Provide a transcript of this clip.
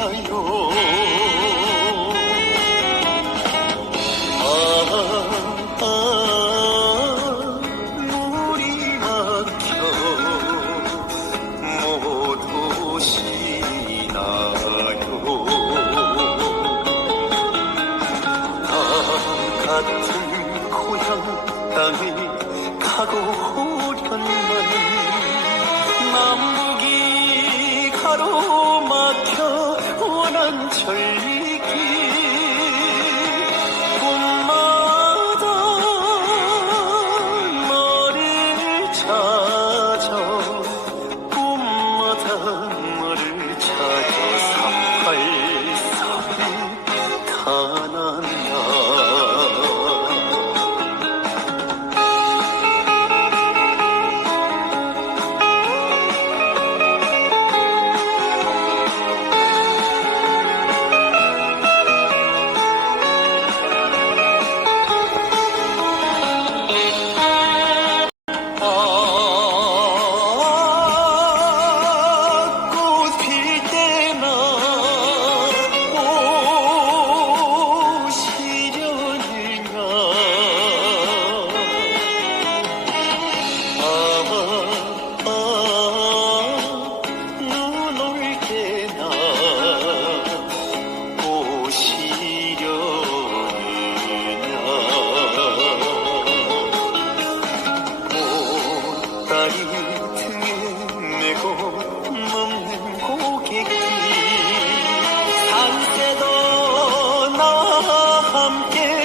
않아요. 아, 물이 막혀 못 오시나요. 나 같은 고향 땅에 가고 오련만 남북이 가로막혀 원한 절리기. 꿈마다 너를 찾아 꿈마다 너를 찾아 삼팔삼이 타난 pumpkin.